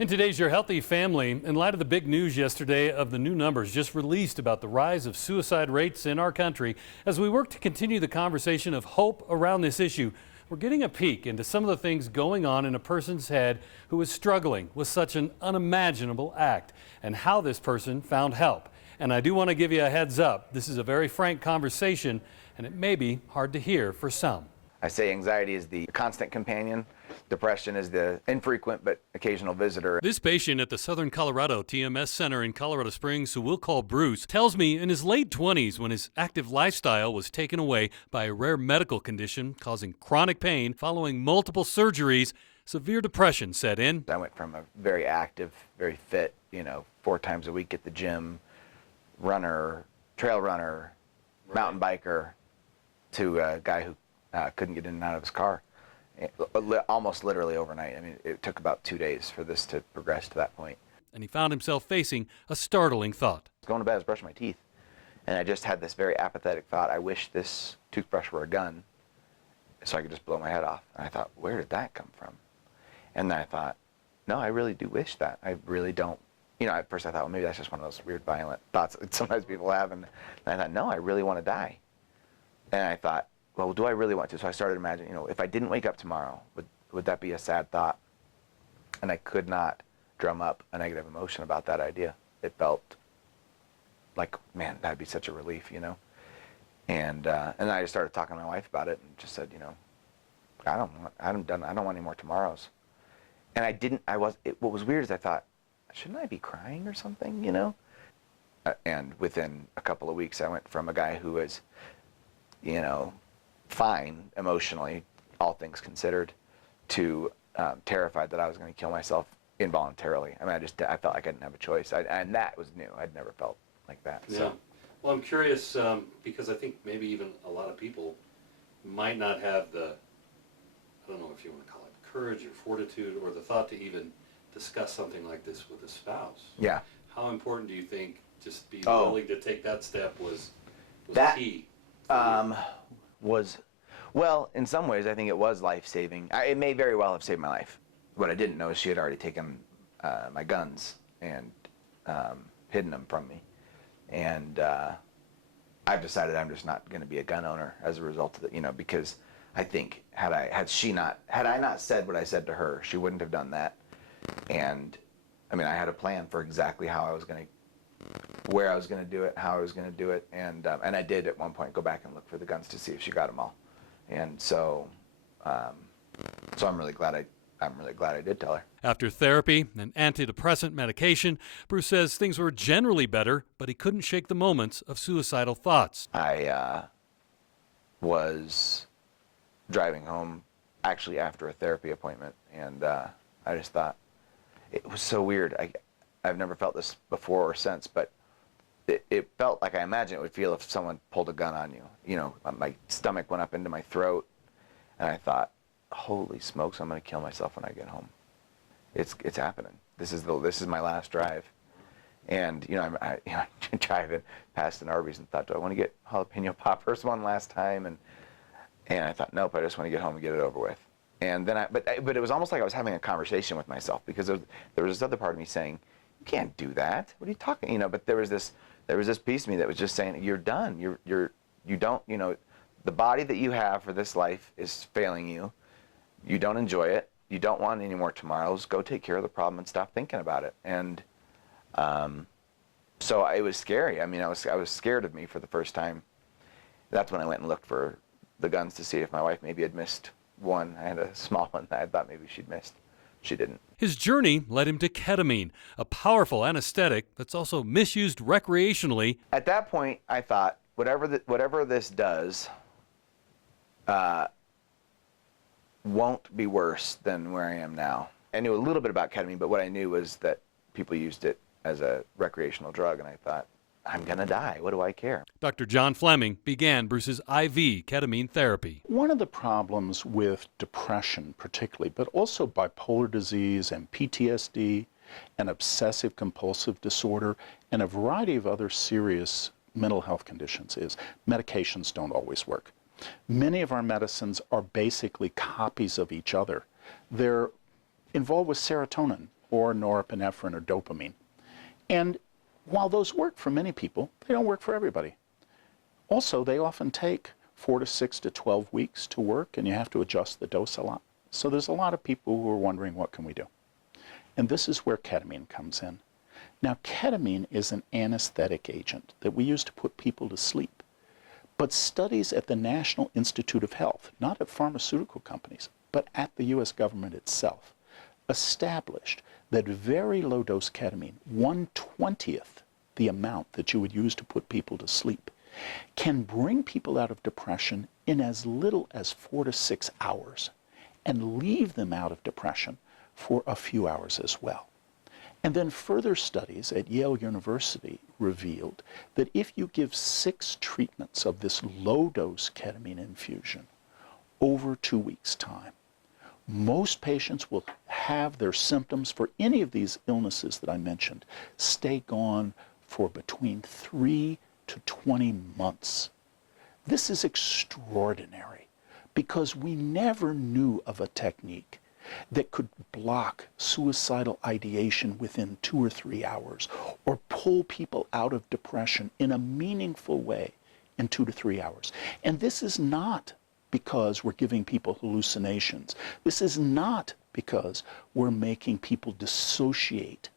In today's Your Healthy Family, in light of the big news yesterday of the new numbers just released about the rise of suicide rates in our country, as we work to continue the conversation of hope around this issue, we're getting a peek into some of the things going on in a person's head who is struggling with such an unimaginable act and how this person found help. And I do want to give you a heads up. This is a very frank conversation, and it may be hard to hear for some. I say anxiety is the constant companion. Depression is the infrequent but occasional visitor. This patient at the Southern Colorado TMS Center in Colorado Springs, who we'll call Bruce, tells me in his late 20s, when his active lifestyle was taken away by a rare medical condition causing chronic pain following multiple surgeries, severe depression set in. I went from a very active, very fit, 4 times a week at the gym, runner, trail runner, mountain biker, to a guy who couldn't get in and out of his car. Almost literally overnight. I mean, it took about 2 days for this to progress to that point. And he found himself facing a startling thought. I was going to bed, I was brushing my teeth, and I just had this very apathetic thought. I wish this toothbrush were a gun so I could just blow my head off. And I thought, where did that come from? And then I thought, no, I really do wish that. I really don't. At first I thought, well, maybe that's just one of those weird violent thoughts that sometimes people have. And I thought, no, I really want to die. And I thought, well, do I really want to? So I started imagining, if I didn't wake up tomorrow, would that be a sad thought? And I could not drum up a negative emotion about that idea. It felt like, man, that'd be such a relief, And then I just started talking to my wife about it and just said, I don't want any more tomorrows. And what was weird is I thought, shouldn't I be crying or something, And within a couple of weeks, I went from a guy who was, fine emotionally, all things considered, to terrified that I was going to kill myself involuntarily. I mean, I felt like I didn't have a choice, and that was new. I'd never felt like that. Yeah. So. Well, I'm curious because I think maybe even a lot of people might not have the, I don't know if you want to call it courage or fortitude or the thought to even discuss something like this with a spouse. Yeah. How important do you think just being willing to take that step was key? Well, in some ways, I think it was life-saving. It may very well have saved my life. What I didn't know is she had already taken my guns and hidden them from me. And I've decided I'm just not going to be a gun owner as a result of it, because I think had I not said what I said to her, she wouldn't have done that. And I mean, I had a plan for exactly how I was going to, where I was going to do it, how I was going to do it, and I did at one point go back and look for the guns to see if she got them all. And so I'm really glad I did tell her. After therapy and antidepressant medication, Bruce says things were generally better, but he couldn't shake the moments of suicidal thoughts. I was driving home actually after a therapy appointment, and I just thought, it was so weird. I've never felt this before or since, but it felt like I imagine it would feel if someone pulled a gun on you. My stomach went up into my throat, and I thought, holy smokes, I'm going to kill myself when I get home. It's happening. This is my last drive. And I'm driving past an Arby's and thought, do I want to get jalapeno poppers one last time? And I thought, nope, I just want to get home and get it over with. And then but it was almost like I was having a conversation with myself, because there was this other part of me saying, you can't do that. What are you talking? But there was this piece of me that was just saying, you're done. You don't, the body that you have for this life is failing you. You don't enjoy it. You don't want any more tomorrows. Go take care of the problem and stop thinking about it. And so it was scary. I mean, I was scared of me for the first time. That's when I went and looked for the guns to see if my wife maybe had missed one. I had a small one that I thought maybe she'd missed. She didn't. His journey led him to ketamine, a powerful anesthetic that's also misused recreationally. At that point, I thought, whatever this does won't be worse than where I am now. I knew a little bit about ketamine, but what I knew was that people used it as a recreational drug, and I thought, I'm going to die. What do I care? Dr. John Fleming began Bruce's IV ketamine therapy. One of the problems with depression particularly, but also bipolar disease and PTSD and obsessive compulsive disorder and a variety of other serious mental health conditions is medications don't always work. Many of our medicines are basically copies of each other. They're involved with serotonin, or norepinephrine or dopamine. And while those work for many people, they don't work for everybody. Also, they often take 4 to 6 to 12 weeks to work, and you have to adjust the dose a lot. So there's a lot of people who are wondering, what can we do? And this is where ketamine comes in. Now, ketamine is an anesthetic agent that we use to put people to sleep. But studies at the National Institute of Health, not at pharmaceutical companies, but at the US government itself, established that very low dose ketamine, 1/20th the amount that you would use to put people to sleep, can bring people out of depression in as little as 4 to 6 hours and leave them out of depression for a few hours as well. And then further studies at Yale University revealed that if you give 6 treatments of this low-dose ketamine infusion over 2 weeks' time, most patients will have their symptoms for any of these illnesses that I mentioned stay gone for between 3 to 20 months. This is extraordinary because we never knew of a technique that could block suicidal ideation within 2 or 3 hours or pull people out of depression in a meaningful way in 2 to 3 hours. And this is not because we're giving people hallucinations. This is not because we're making people dissociate.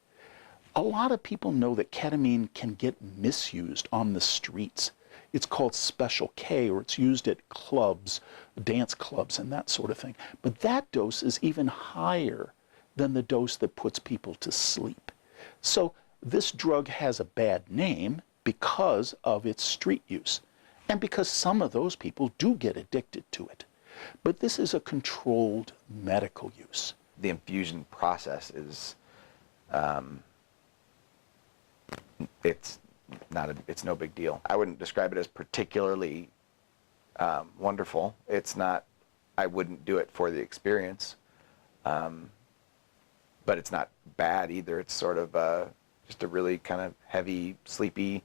A lot of people know that ketamine can get misused on the streets. It's called Special K, or it's used at clubs, dance clubs and that sort of thing. But that dose is even higher than the dose that puts people to sleep. So this drug has a bad name because of its street use and because some of those people do get addicted to it. But this is a controlled medical use. The infusion process is, it's no big deal. I wouldn't describe it as particularly wonderful. It's not, I wouldn't do it for the experience, but it's not bad either. It's sort of just a really kind of heavy, sleepy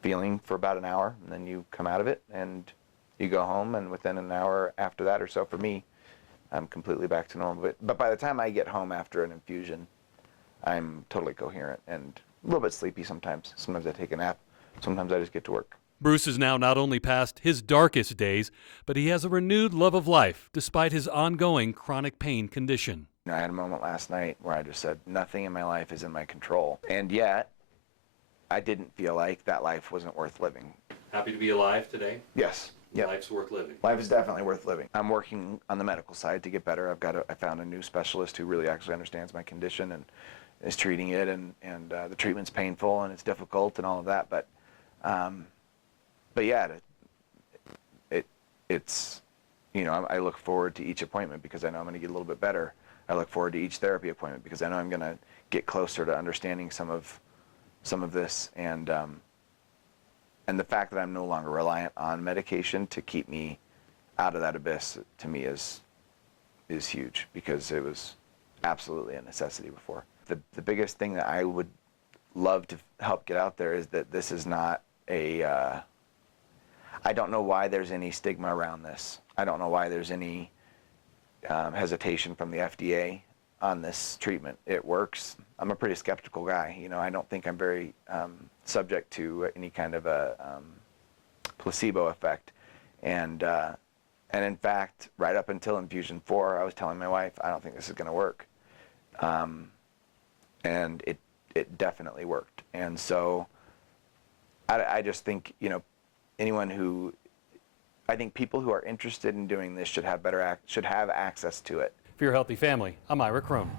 feeling for about an hour, and then you come out of it and you go home, and within an hour after that or so, for me, I'm completely back to normal. But by the time I get home after an infusion, I'm totally coherent and a little bit sleepy sometimes. Sometimes I take a nap. Sometimes I just get to work. Bruce has now not only passed his darkest days, but he has a renewed love of life despite his ongoing chronic pain condition. I had a moment last night where I just said, nothing in my life is in my control. And yet, I didn't feel like that life wasn't worth living. Happy to be alive today? Yes. Yep. Life's worth living. Life is definitely worth living. I'm working on the medical side to get better. I found a new specialist who really actually understands my condition and is treating it, and the treatment's painful and it's difficult and all of that. But yeah, it's, you know, I look forward to each appointment because I know I'm going to get a little bit better. I look forward to each therapy appointment because I know I'm going to get closer to understanding some of this, and the fact that I'm no longer reliant on medication to keep me out of that abyss, to me is huge, because it was absolutely a necessity before. The biggest thing that I would love to help get out there is that this is not a, I don't know why there's any stigma around this. I don't know why there's any hesitation from the FDA on this treatment. It works. I'm a pretty skeptical guy. You know, I don't think I'm very subject to any kind of a placebo effect. And in fact, right up until infusion 4, I was telling my wife, I don't think this is going to work. And it definitely worked. And so I just think, you know, I think people who are interested in doing this should have access to it. For Your Healthy Family, I'm Ira Cronin.